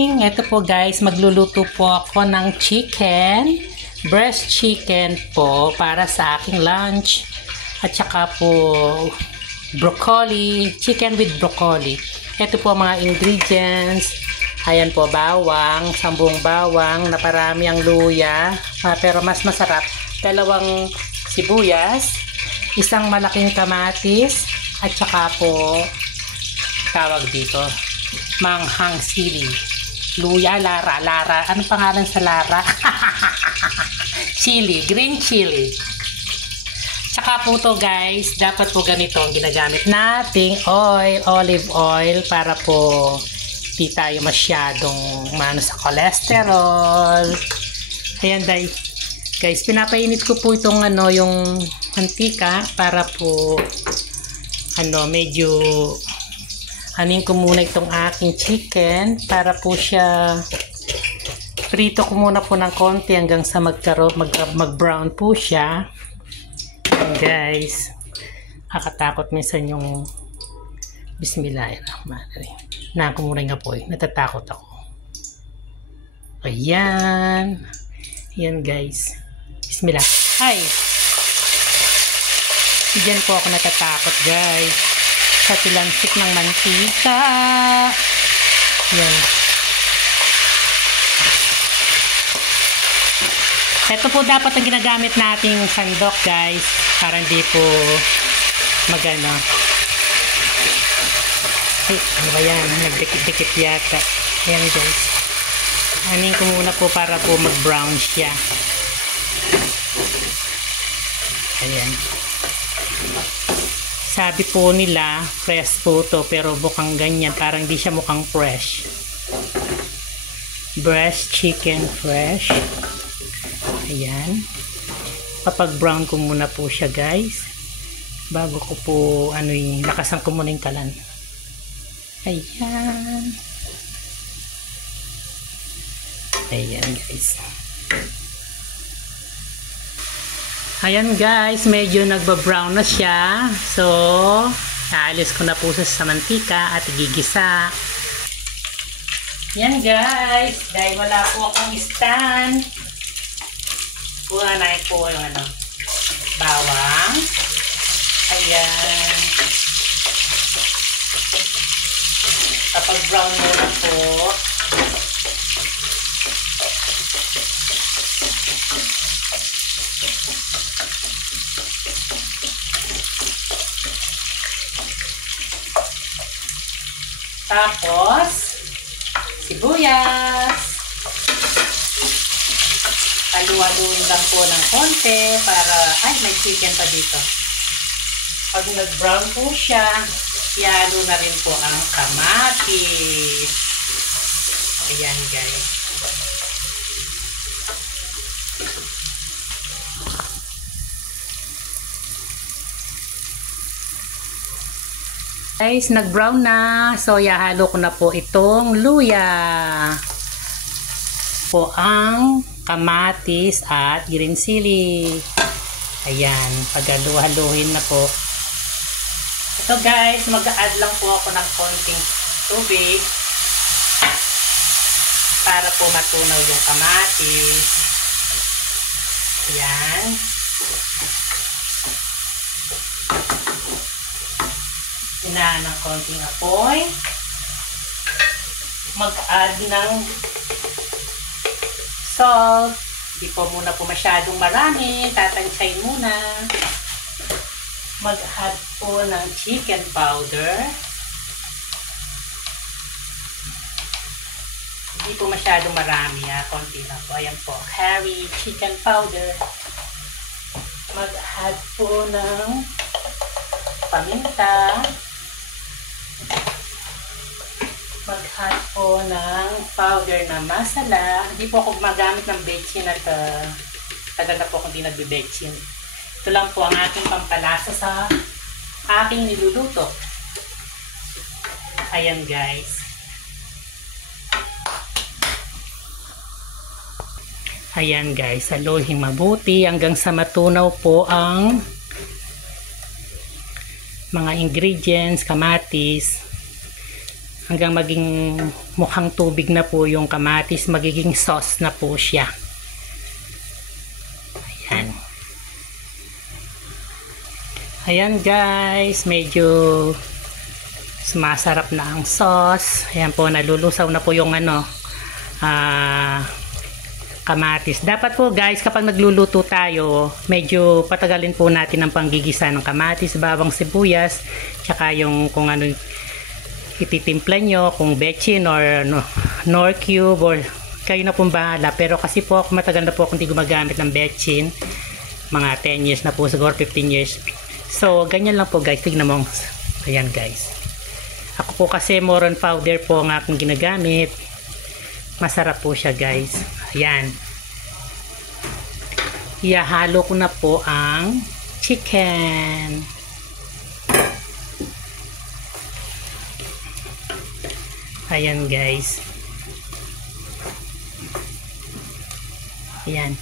Ito po guys, magluluto po ako ng chicken, breast chicken po para sa aking lunch. At saka po broccoli, chicken with broccoli. Ito po mga ingredients. Ayan po, bawang, 10 bawang, na parami ang luya, pero mas masarap. 2 sibuyas, 1 malaking kamatis, at saka po tawag dito, manghang sili. Luya, Lara. Ano pangalan sa Lara? Chili, green chili. Tsaka po to guys, dapat po ganito ang ginagamit nating oil, olive oil, para po di tayo masyadong mano sa cholesterol. Ayan guys, pinapainit ko po itong yung mantika para po medyo anin ko muna itong aking chicken para po siya prito ko muna po ng konti hanggang sa mag-brown po siya. And guys, nakatakot minsan yung bismillahirrahmanirrahim. Nakakumuray nga po natatakot ako. Ayan guys, bismillah. Hi, diyan po ako natatakot guys sa tilansik ng mantika. Yan. Ito po dapat ang ginagamit nating sandok guys, para hindi po magano. Ay, ano ba yan? Nagdikit-dikit yata. Ayan guys. Anin ko muna po para po mag-brown siya. Ayan. Sabi po nila, fresh po to, pero mukhang ganyan. Parang di siya mukhang fresh. Breast chicken fresh. Ayan. Papag-brown ko muna po siya guys. Bago ko po, lakasan ko muna yung kalan. Ayan. Ayan guys. Ayan guys, medyo nagba-brown na siya. So, naalis ko na po sa mantika at igigisa. Ayan guys, dahil wala po akong stand, kuha na po yung bawang. Ayan. Kapag brown muna po. Tapos, sibuyas. Halu-haluin lang po ng konti para, may chicken pa dito. Pag nag-brown po siya, ihalo na rin po ang kamatis. Ayan guys. Guys, nag-brown na. So, ihalo ko na po itong luya. Po ang kamatis at green chili. Ayan, paghalu-haluhin na po. Ito guys, mag-add lang po ako ng konting tubig para po matunaw yung kamatis. Ayan. Hinaan ng konting apoy. Mag-add ng salt. Di po muna po masyadong marami. Tatansyahin muna. Mag-add po ng chicken powder. Hindi po masyadong marami. Konti lang po. Ayan po. Curry chicken powder. Mag-add po ng paminta. Mag-add po ng powder na masala. Hindi po ako gumagamit ng bechin at tagal na po akong hindi nagbe-bechin. Ito lang po ang aking pampalasa sa aking niluluto. Ayan guys. Ayan guys, haluhin mabuti hanggang sa matunaw po ang mga ingredients, kamatis. hanggang maging mukhang tubig na po yung kamatis, magiging sauce na po siya. Ayan. Ayan guys, medyo sumasarap na ang sauce. Ayan po, nalulusaw na po yung kamatis. Dapat po guys, kapag nagluluto tayo, medyo patagalin po natin ang panggigisa ng kamatis, bawang, sibuyas, tsaka yung kung ano ititimpla nyo, kung bechin or nor cube or kayo na pong bahala. Pero kasi po ako matagal na po akong hindi gumagamit ng bechin, mga 10 years na po, siguro 15 years. So ganyan lang po guys, tignan mo. Ayan guys, ako po kasi moron powder po ang aking ginagamit. Masarap po siya guys. Ayan, ihahalo ko na po ang chicken. Ayan guys. Ayan.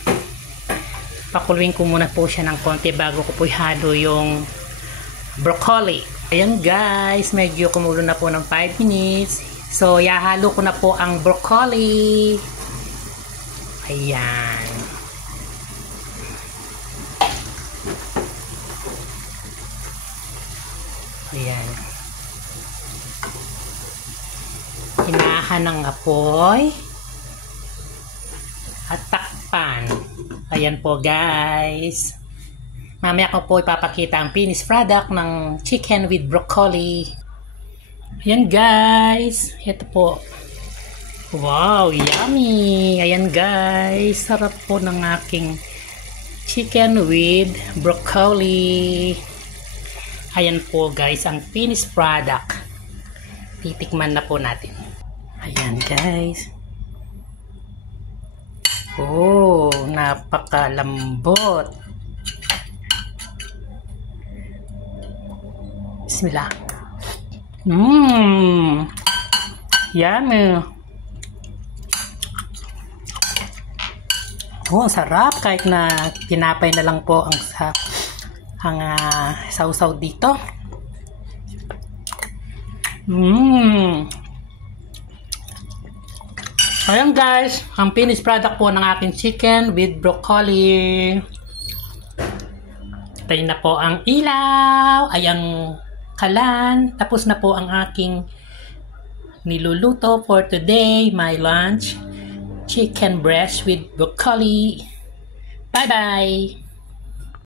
Pakuluin ko muna po siya ng konti bago ko po ihalo yung broccoli. Ayan guys, medyo kumulo na po ng 5 minutes. So, ihahalo ko na po ang broccoli. Ayan. Ayan. Hinahan ng apoy at takpan. Ayan po guys. Mamaya ko po ipapakita ang finished product ng chicken with broccoli. Ayan guys, ito po. Wow, yummy. Ayan guys, sarap po ng aking chicken with broccoli. Ayan po guys ang finished product. Titikman na po natin. Ayan guys. Oh, napakalambot. Bismillah. Yummy. Oh, sarap kahit na tinapay na lang po ang sausaw dito. Ayan guys, ang finished product po ng aking chicken with broccoli. Tayo na po ang ilaw, ay ang kalan. Tapos na po ang aking niluluto for today, my lunch. Chicken breast with broccoli. Bye bye!